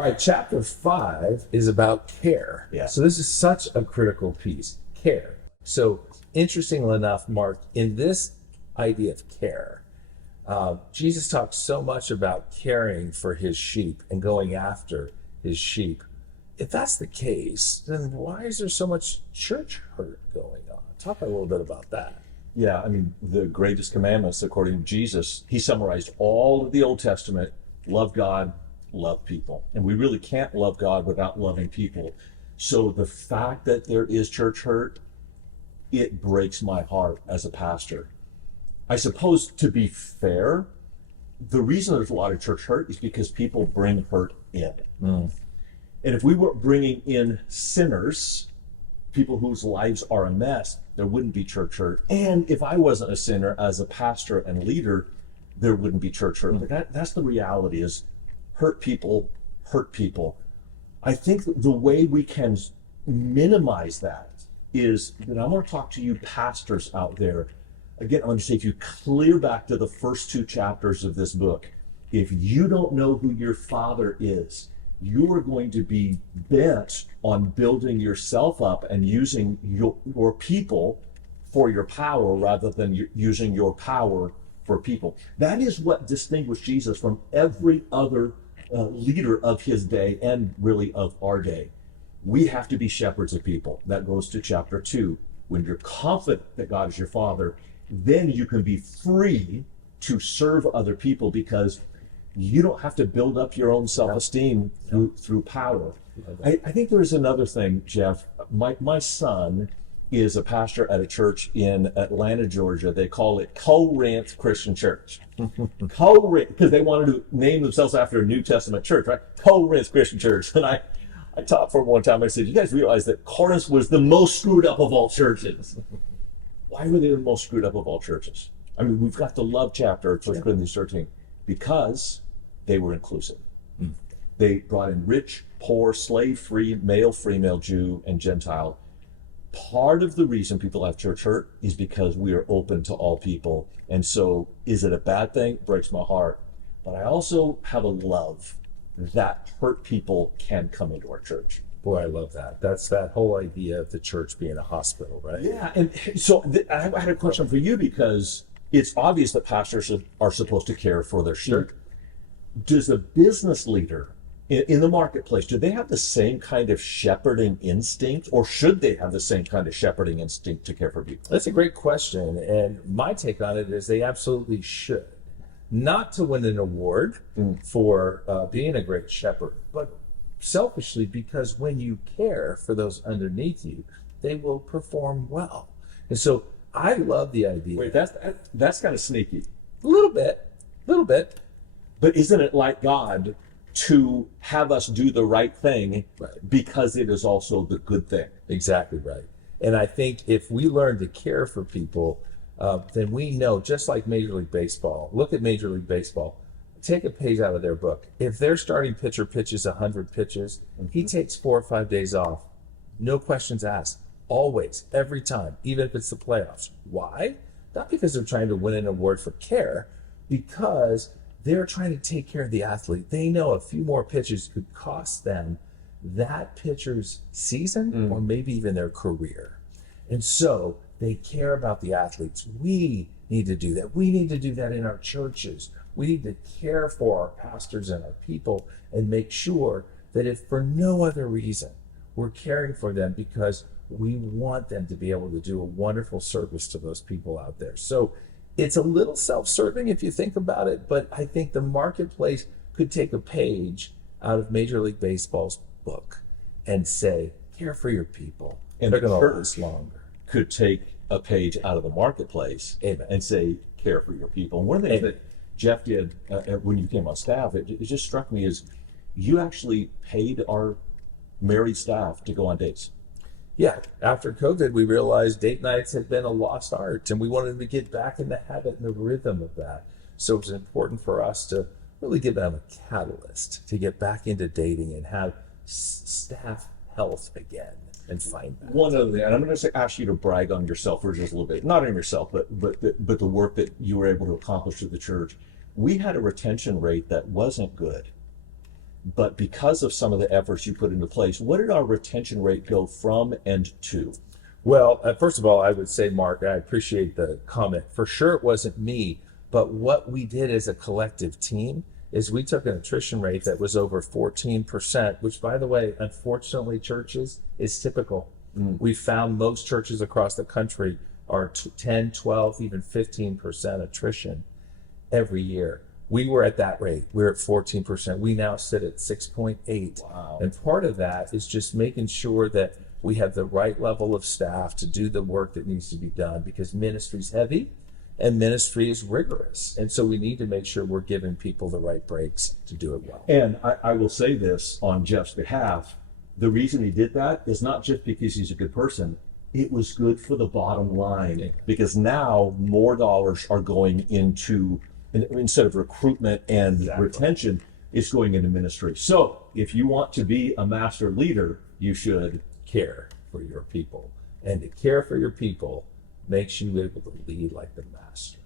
All right, chapter 5 is about care. Yeah. So this is such a critical piece, care. So interestingly enough, Mark, in this idea of care, Jesus talks so much about caring for his sheep and going after his sheep. If that's the case, then why is there so much church hurt going on? Talk a little bit about that. Yeah, I mean, the greatest commandments, according to Jesus, he summarized all of the Old Testament: love God, love people. And we really can't love God without loving people. So the fact that there is church hurt, it breaks my heart as a pastor. I suppose, to be fair, the reason there's a lot of church hurt is because people bring hurt in. And if we weren't bringing in sinners, people whose lives are a mess, there wouldn't be church hurt. And if I wasn't a sinner as a pastor and leader, there wouldn't be church hurt. But that's the reality, is hurt people hurt people. I think the way we can minimize that is that I'm going to talk to you pastors out there. Again, I'm going to say, if you clear back to the first 2 chapters of this book, if you don't know who your father is, you are going to be bent on building yourself up and using your people for your power rather than using your power for people. That is what distinguished Jesus from every other leader of his day and really of our day. We have to be shepherds of people. That goes to chapter 2. When you're confident that God is your father, then you can be free to serve other people, because you don't have to build up your own self-esteem through power. I think there's another thing, Jeff. My son is a pastor at a church in Atlanta, Georgia. They call it Corinth Christian Church. Corinth, because they wanted to name themselves after a New Testament church, right? Corinth Christian Church. And I taught for one time. I said, you guys realize that Corinth was the most screwed up of all churches? Why were they the most screwed up of all churches? I mean, we've got the love chapter of 1 Corinthians 13. Because they were inclusive. They brought in rich, poor, slave-free, male, female, Jew, and Gentile. Part of the reason people have church hurt is because we are open to all people. And so, is it a bad thing? Breaks my heart. But I also have a love that hurt people can come into our church. Boy, I love that. That's that whole idea of the church being a hospital, right? Yeah, and so I had a question for you, because it's obvious that pastors are supposed to care for their sheep. Sure. Does a business leader in the marketplace, do they have the same kind of shepherding instinct, or should they have the same kind of shepherding instinct to care for people? That's a great question. And my take on it is they absolutely should. Not to win an award for being a great shepherd, but selfishly, because when you care for those underneath you, they will perform well. And so I love the idea. Wait, that's kind of sneaky. A little bit. But isn't it like God to have us do the right thing, because it is also the good thing? Exactly right. And I think if we learn to care for people, then we know, just like Major League Baseball, look at Major League Baseball, take a page out of their book. If their starting pitcher pitches 100 pitches, he takes 4 or 5 days off. No questions asked. Always, every time, even if it's the playoffs. Why? Not because they're trying to win an award for care, because they're trying to take care of the athlete. They know a few more pitches could cost them that pitcher's season or maybe even their career. And so they care about the athletes. We need to do that. We need to do that in our churches. We need to care for our pastors and our people and make sure that, if for no other reason, we're caring for them because we want them to be able to do a wonderful service to those people out there. So it's a little self-serving if you think about it, but I think the marketplace could take a page out of Major League Baseball's book and say, care for your people. And they're going to last longer. Could take a page out of the marketplace and say, care for your people. And one of the things that Jeff did when you came on staff, it just struck me, is you actually paid our married staff to go on dates. Yeah, after COVID, we realized date nights had been a lost art, and we wanted to get back in the habit and the rhythm of that. So it was important for us to really give them a catalyst to get back into dating and have staff health again and find that. One other thing, and I'm going to ask you to brag on yourself for just a little bit, not on yourself, but the work that you were able to accomplish with the church. We had a retention rate that wasn't good. but because of some of the efforts you put into place, what did our retention rate go from and to? Well, first of all, I would say, Mark, I appreciate the comment. For sure, it wasn't me, but what we did as a collective team is we took an attrition rate that was over 14%, which, by the way, unfortunately, churches is typical. We found most churches across the country are 10, 12, even 15% attrition every year. We were at that rate. We're at 14%. We now sit at 6.8. Wow. And part of that is just making sure that we have the right level of staff to do the work that needs to be done, because ministry's heavy and ministry is rigorous. And so we need to make sure we're giving people the right breaks to do it well. And I will say this on Jeff's behalf. The reason he did that is not just because he's a good person. It was good for the bottom line, because now more dollars are going into, instead of recruitment and retention, it's going into ministry. So if you want to be a master leader, you should care for your people. And to care for your people makes you able to lead like the master.